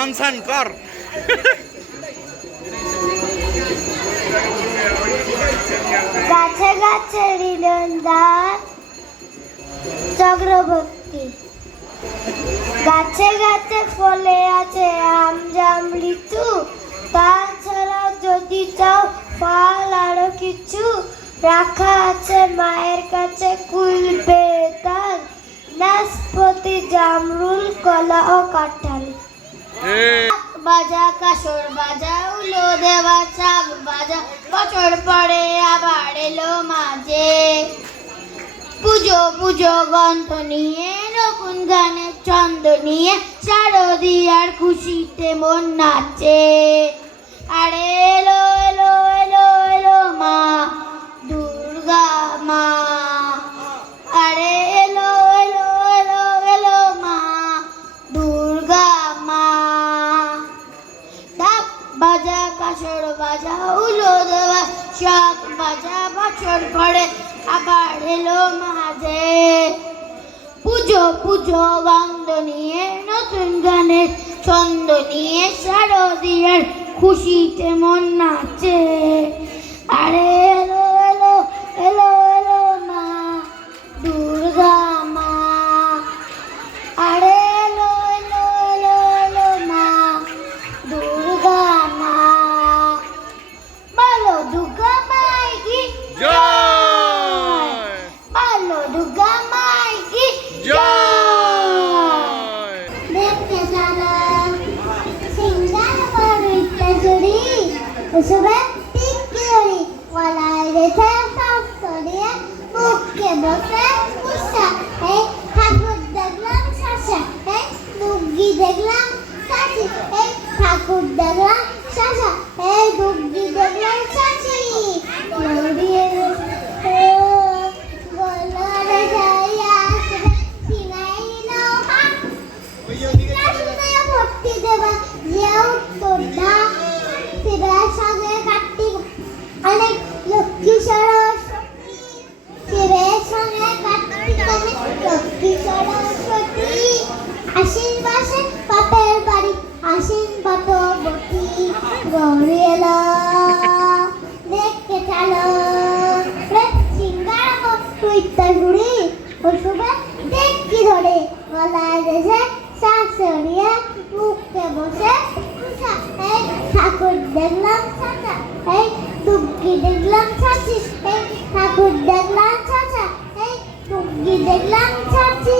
Johnson কর। গাছে গাছে রিলন্দার চক্রবর্তী, গাছে গাছে ফলে আছে আম জাম লিচু, তাছাড়া যদি চাও ফল আরো কিছু, রাখা আছে মায়ের কাছে কুল বেতাল, নাশপাতি জামরুল কলা ও কাঁঠাল। বাজা কাসর বাজা উলো দেওয়া শাক বাজা, বছর পরে আবার এলো মাঝে। পুজো পুজো গন্ধ নিয়ে নতুন গানের ছন্দ নিয়ে শারদিয়ার খুশিতে মন নাচে। আরে এলো এলো এলো এলো মা দুর্গা মা, আরে এলো এলো এলো এলো মা দুর্গা মা। ঢাক বাজা কাসর বাজা উলো দেওয়া শাক বাজা, বছর পরে আবার এলো মাঝে। পুজো পুজো গন্ধ নিয়ে নতুন গানের ছন্দ নিয়ে শারদিয়ার খুশিতে মন নাচে। আরে এলো এলো এলো এলো মা দুর্গা মা, আরে এলো এলো এলো এলো মা দুর্গা মা। বলো দুর্গা মাই কি জয়, বলো দুর্গা মাই কি জয়। দেখতে যারা সিঙ্গার পরিতে জুড়ি উসবে টিকিরি ওলাই রেখে সব সরিয়ে বুকে বসে উষা, এই ঠাকুর দেখলাম শাসা, এই দুর্গি দেখলাম শাসি, এই ঠাকুর দেখলাম শাসা, এই দুর্গি দেখলাম শাসি। লড়িয়ে গলারে যাইয়া আসবে সিনাই নৌকা, শুনে ভর্তি দেবা যে উত্তর দা, শিবের সঙ্গে কার্তিক অনেক লক্ষ্মী সরস্বতী, শিবের সঙ্গে কার্তিক অনেক লক্ষ্মী সরস্বতী। আশ্বিন মাসে বাপের বাড়ি আশ্বিন পাতবতী, গৌরী এলো দেখতে চলো রে সিঙ্গার টুইটা ঘুরি ওসবে দেখি ধরে গলায় দেশে শাশুড়িয়া মুখে বসে উষা, এই ঠাকুর দেখলাম চাচা, এই দুর্গি দেখলাম চাচি, এই ঠাকুর দেখলাম চাচা, এই দুর্গি দেখলাম চাচি।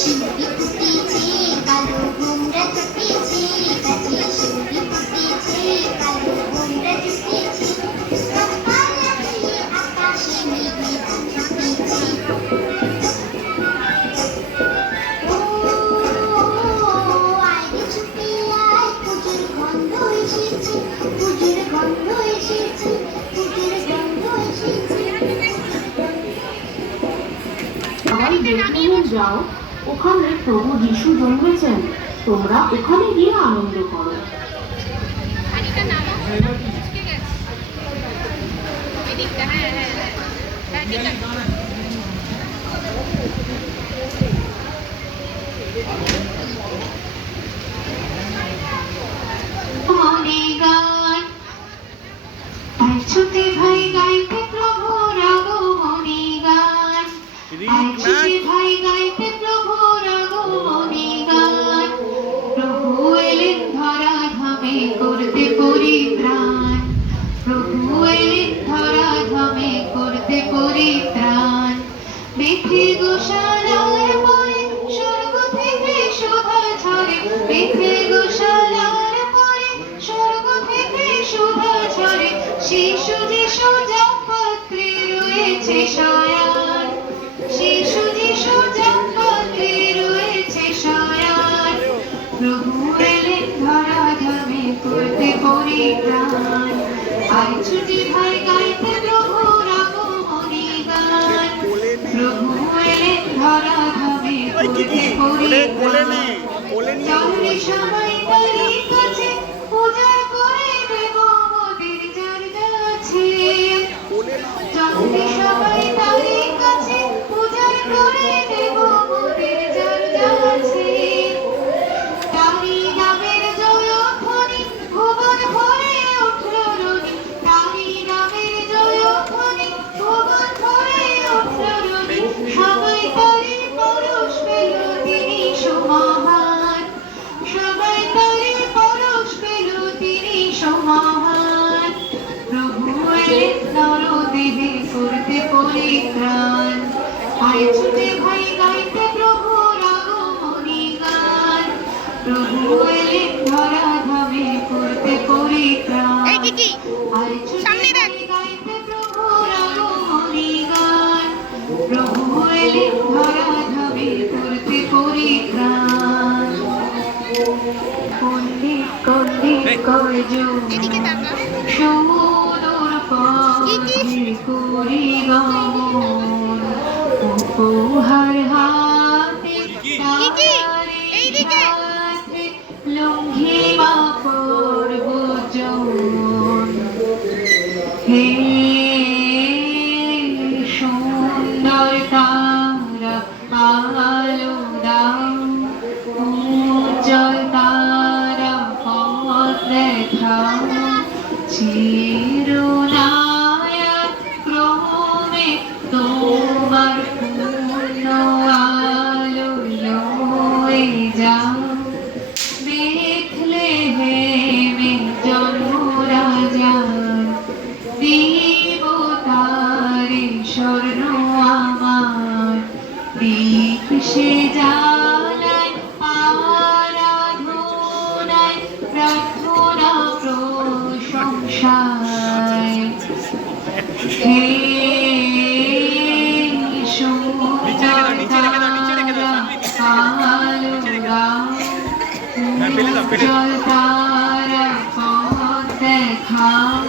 শিউলি ফুটেছে কালো গোমরা ফুটেছে গাছে শিউলি ফুটেছে কালো গোমরা ফুটেছে সকালে আকাশে মেঘের ফুটেছে ও আয় ছুটে আয় পুজোর গন্ধ এসেছে পুজোর গন্ধ এসেছে পুজোর গন্ধ এসেছে যাও, ওখানে প্রভু যিশু জন্মেছেন, তোমরা ওখানে গিয়ে আনন্দ করো। ছুটে ভাই গাইতে প্রভুর আগমনী গান, ছুটে ভাই গাইতে প্রভুর আগমনী গান। প্রভু এলেন ধরা ধামে করতে পরিত্রাণ, প্রভু এলেন ধরা ধামে করতে পরিত্রাণ। বেথে গোশালার পরে স্বর্গ থেকে সুধা ঝরে, বেথে গোশালার পরে স্বর্গ থেকে সুধা ঝরে। শিশু যিশু জগৎপাত্রে রয়েছে শয়ান, শিশু যিশু জগৎপাত্রে রয়েছে শয়ান। প্রভু এলেন ধরা ধামে করতে পরিত্রাণ, আয় ছুটে ভাই গাইতে প্রভুর আগমনী গান। প্রভু এলেন ধরা ধামে করতে পরিত্রাণ, চলে সবাই তারই কাছে পূজা করে দেব মোদের যার কাছে। চলে সবাই তারই কাছে পূজা করে দেব মোদের যার কাছে। তারি নামের জয়ধ্বনি ভুবন ভরে উঠল রনি, তারি নামের জয়ধ্বনি ভুবন ভরে উঠল রনি। সবাই তারি পরশ পেল তিনি সুমহান, সবাই তারি পরশ পেল তিনি সুমহান। প্রভু এলেন নরদেহে করতে পরিত্রাণ, আয় ছুটে ভাই গাইতে প্রভুর আগমনী গান। প্রভু এলেন ধরা ধামে করতে পরিত্রাণ, আয় ছুটে ভাই গাইতে প্রভুর আগমনী গান। প্রভু এলেন ধরা ধামে করতে পরিত্রাণ। পণ্ডিত পণ্ডিত কয়জন সুদূর পথে করি গমন, উপহার হাতে তারে হাতে লঙ্ঘিমা করব জন। হে সুন্দর তারা আলো দাও, উজ্জ্বল তারা পথ দেখাও। চিরনায়াত ক্রমে তোমার পূর্ণ আলো লয়ে যাও। বেথলেহেমে জন্ম রাজার, দিব তারে স্বর্ণ আমার। দীপ সে জ্বালায় আরাধনায় প্রার্থনা প্রশংসায়। হে সুন্দর তারা আলো দাও, উজ্জ্বল তারা পথ দেখাও।